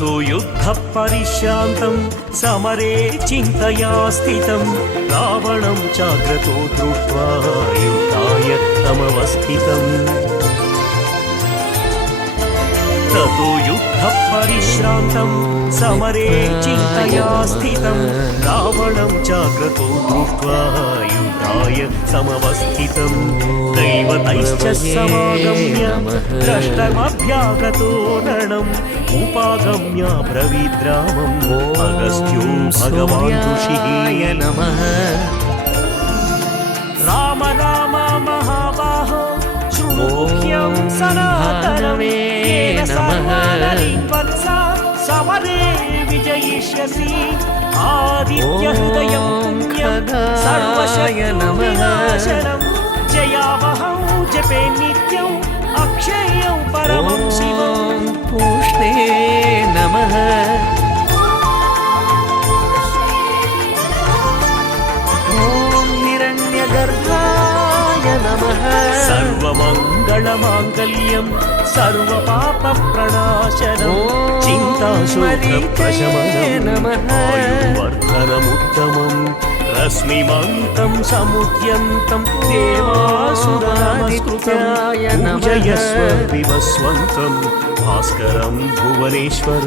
ततो युद्धः परिश्रान्तं समरे चिन्तया स्थितं रावणं चाग्रतो दृष्ट्वा युद्धाय तमवस्थितम् ततो युद्धः परिश्रान्तं समरे चिन्तया स्थितं रावणं चाग्रतो दृष्ट्वा युद्धाय समवस्थितं दैवतैश्च समागम्य द्रष्टमभ्यागतो रणम् उपागम्य ब्रवीद्रामम् अगस्त्यो भगवान् ऋषिः नमः। राम राम महाबाहो शृणुह्यं सनातनं येन सर्वनरिवत्सा समरे विजयिष्यसि आदित्यहृदयं पुण्यं सर्वशत्रुविनाशनं जयावहं जपे नित्यम् अक्षयं परमं शिवं पूष्णे नमः। ॐ हिरण्यगर्भाय नमः। सर्वमङ्गलमाङ्गल्यं सर्वपापप्रणाशनं चिन्ताशोकप्रशमनं आयुर्वर्धनमुत्तमम् रश्मिमन्तं समुद्यन्तं देवासुरनमस्कृतं पूजयस्व विवस्वन्तं भास्करं भुवनेश्वर।